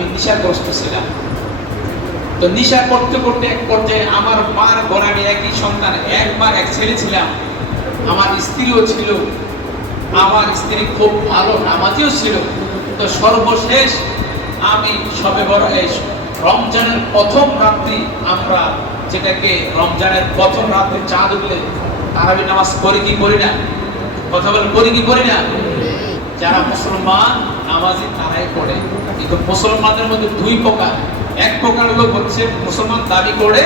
আমি নিশাগ্রস্ত ছিলাম। তো নিশা করতে করতে এক পর্যায়ে আমার মার ঘরে আমি একই সন্তান এক মা এক ছেলে ছিলাম। আমার স্ত্রীও ছিল। আমার স্ত্রী খুব ভালো নামাজিও ছিল। তো সর্বশেষ আমি সবে বড় এই রমজানের প্রথম রাত্রি আমরা যেটাকে রমজানের প্রথম রাত্রি চাঁদ উঠলে তারাবি নামাজ করি কি করি না? কথা বলে করি কি করি না? যারা মুসলমান নামাজি তারাই পড়ে কিন্তু মুসলমানদের মধ্যে দুই প্রকার। এক প্রকার লোক হচ্ছে মুসলমান দাবি করে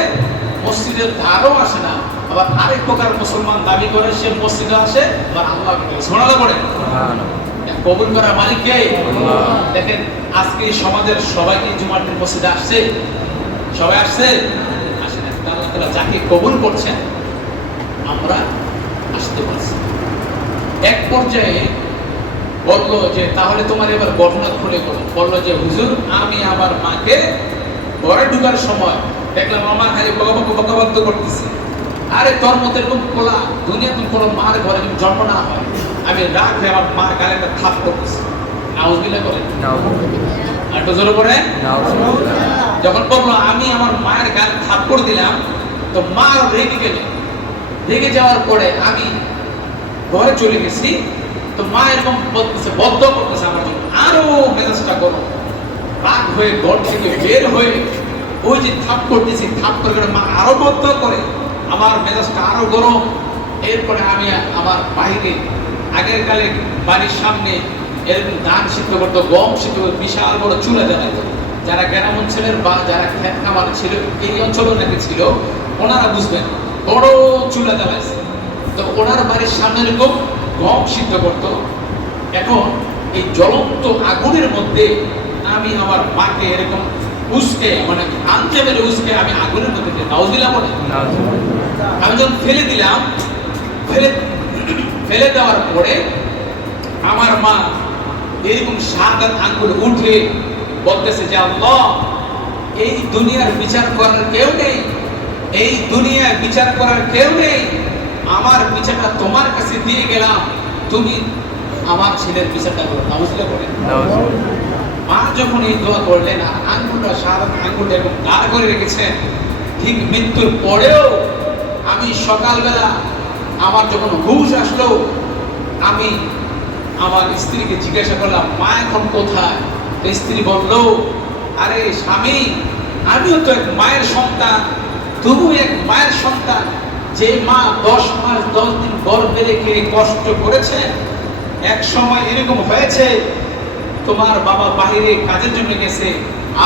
মসজিদের ধারও আসে না। আবার আরেক প্রকার মুসলমান দাবি করে সে মসজিদে আসে আবার আল্লাহ শোনাতে পড়ে। কবুল করা মালিক কে? দেখেন আজকে সমাজের সবাই কি জুমার দিন মসজিদে আসছে? সবাই আসছে? আসে না। আল্লাহ তাআলা যাকে কবুল করছেন আমরা আসতে পারছি। এক পর্যায়ে বলল যে তাহলে তোমার এবার ঘটনা খুলে বলো। বলল যে হুজুর আমি আমার মাকে ঘরে ঢুকার সময় দেখলাম আমার খালি বকাবক বকাবদ্ধ করতেছি। আরে তোর মতো এরকম কোলা দুনিয়া তুমি কোনো মার ঘরে যদি জন্ম না হয়। আমি রাগ হয়ে আমার মার গালে একটা থাপ করতেছি। নাউজবিল্লাহ করে। আর জোরে করে যখন বলল আমি আমার মায়ের গালে থাপ্পড় দিলাম তো মা রেগে গেল। রেগে যাওয়ার পরে আমি ঘরে চলে গেছি। তো মা এরকম বদ্ধ করতেছে আমার জন্য আরও মেজাজটা করো রাগ হয়ে ঘর থেকে বের হয়ে ওই যে থাপ করতেছি, থাপ করে মা আরও বদ্ধ করে, আমার মেজাজটা আরও গরম। এরপরে আমি আমার বাইরে, আগের কালে বাড়ির সামনে এরকম ধান সিদ্ধ করতো, গম সিদ্ধ করতো, বিশাল বড় চুলা জ্বালাইতো। যারা গ্রাম অঞ্চলের বা যারা খেত খামার ছিল, এই অঞ্চলেও নাকি ছিল, ওনারা বুঝবেন, বড় চুলা জ্বালাইছে। তো ওনার বাড়ির সামনে এরকম গম সিদ্ধ করতো। এখন এই জ্বলন্ত আগুনের মধ্যে আমি আমার মাকে এরকম উস্কে মানে আনতে মেরে উস্কে আমি আগুনের মধ্যে নাও দিলাম আমি যখন ফেলে দিলাম ফেলে ফেলে দেওয়ার পরে আমার মা এরকম সাত আট আঙ্গুল উঠে বলতেছে যে আল্লাহ এই দুনিয়ার বিচার করার কেউ নেই। এই দুনিয়ায় বিচার করার কেউ নেই। আমার বিচারটা তোমার কাছে দিয়ে গেলাম। তুমি আমার ছেলের বিচারটা করো। নামসিলা করে মা যখন এই দোয়া করলেন আর আঙ্গুলটা সারা আঙ্গুলটা এবং দাঁড় করে রেখেছেন ঠিক মৃত্যুর পরেও আমি সকালবেলা আমার যখন হুশ আসলো আমি আমার স্ত্রীকে জিজ্ঞাসা করলাম মা এখন কোথায়? স্ত্রী বলল আরে স্বামী আমিও তো এক মায়ের সন্তান তুমি এক মায়ের সন্তান। যে মা দশ মাস দশ দিন গর্ভে রেখে কষ্ট করেছে, এক সময় এরকম হয়েছে, তোমার বাবা বাইরে কাজের জন্য গেছে,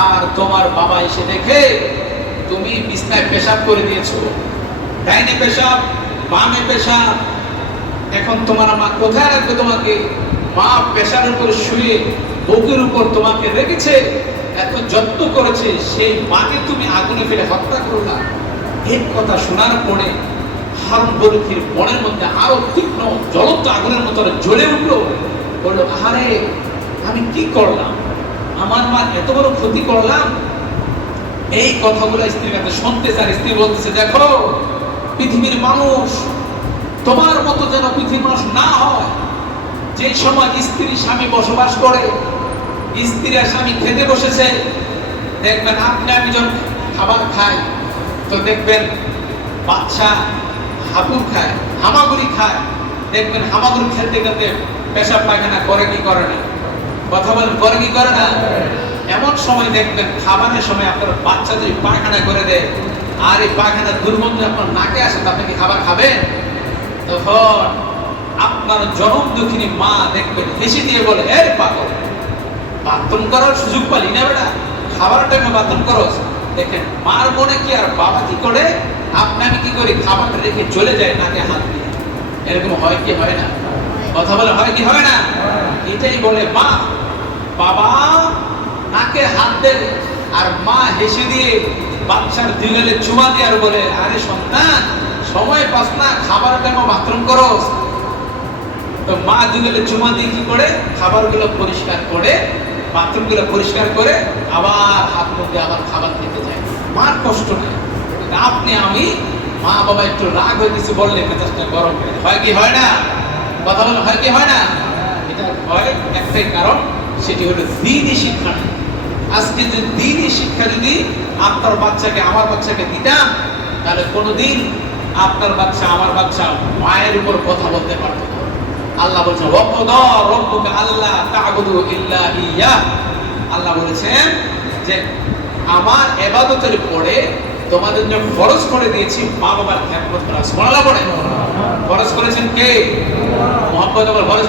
আর তোমার বাবা এসে দেখে তুমি বিছনায় পেশাব করে দিয়েছ। ডাইনে পেশাব, বামে পেশাব। এখন তোমার মা কোথায় রাখবে তোমাকে? মা পেশার উপর শুয়ে বুকের উপর তোমাকে রেখেছে, এত যত্ন করেছে, সেই মাকে তুমি আগুনে ফেলে হত্যা করলা। এই কথা শোনার পরে হারুন বরুখির মনের মধ্যে আরও তীক্ষ্ণ জ্বলন্ত আগুনের মতো জ্বলে উঠল। বলল, আহারে, আমি কি করলাম? আমার মা এত বড় ক্ষতি করলাম? এই কথাগুলো স্ত্রীর কাছে শুনতে চার স্ত্রী বলতেছে, দেখো, পৃথিবীর মানুষ, তোমার মতো যেন পৃথিবীর মানুষ না হয়, যে সময় স্ত্রী স্বামী বসবাস করে স্ত্রী আর স্বামী খেতে বসেছে, দেখবেন আপনি আমি যখন খাবার খাই, তো দেখবেন বাচ্চা হাবুর খায়, হামাগুড়ি খায়। দেখবেন হামাগুড়ি খেলতে খেলতে পেশাব পায়খানা করে কি করে না? কথা বলেন, করে কি করে না? এমন সময় দেখবেন খাবারের সময় আপনার বাচ্চা যদি পায়খানা করে দেয়, আর এই পায়খানার দুর্গন্ধ আপনার নাকে আসে আপনি কি খাবার খাবেন? তখন আপনার জনম দুঃখিনী মা দেখবেন হেসে দিয়ে বলে এর পাগল, বাথরুম করার সুযোগ পালি না বেটা। খাবার টাইমে বাথরুম করস। দেখেন মার মনে কি আর বাবা কি করে? আপনি আমি কি করি? খাবারটা রেখে চলে যায় নাকে হাত দিয়ে। এরকম হয় কি হয় না? কথা বলে হয় কি হয় না? এটাই বলে মা, বাবা, নাকে হাত দেয় আর মা হেসে দিয়ে বাচ্চার দিলে চুমা দিয়ে আর বলে, আরে সন্তান, সময় পাস না খাবার টাইমে বাথরুম করস? তো মা দিলে চুমা দিয়ে কি করে? খাবারগুলো পরিষ্কার করে, বাথরুমগুলো পরিষ্কার করে আবার হাত মধ্যে আবার খাবার খেতে যায়। মার কষ্ট নেই। আপনি, আমি, মা বাবা একটু রাগ গেছে বললে মেজাজটা গরম হয়ে কি হয় না? কথা বলে হয় কি হয় না? এটা হয় একটাই কারণ, সেটি হলো দিনই শিক্ষা আজকে যে দিনই শিক্ষা যদি আপনার বাচ্চাকে, আমার বাচ্চাকে দিতাম, তাহলে কোনোদিন আপনার বাচ্চা, আমার বাচ্চা মায়ের উপর কথা বলতে পারতো আল্লাহ বলছেন ওয়াকদা রব্বুকা আল্লাহ তা'বুদু ইল্লা ইয়্যাহ আল্লাহ বলেছেন যে, আমার ইবাদতের পরে তোমাদের জন্য ফরজ করে দিয়েছি মা বাবার খেয়াল করা সুবহানাল্লাহ পড়ে ফরজ করেছেন কে? মোহাম্মদ ফরজ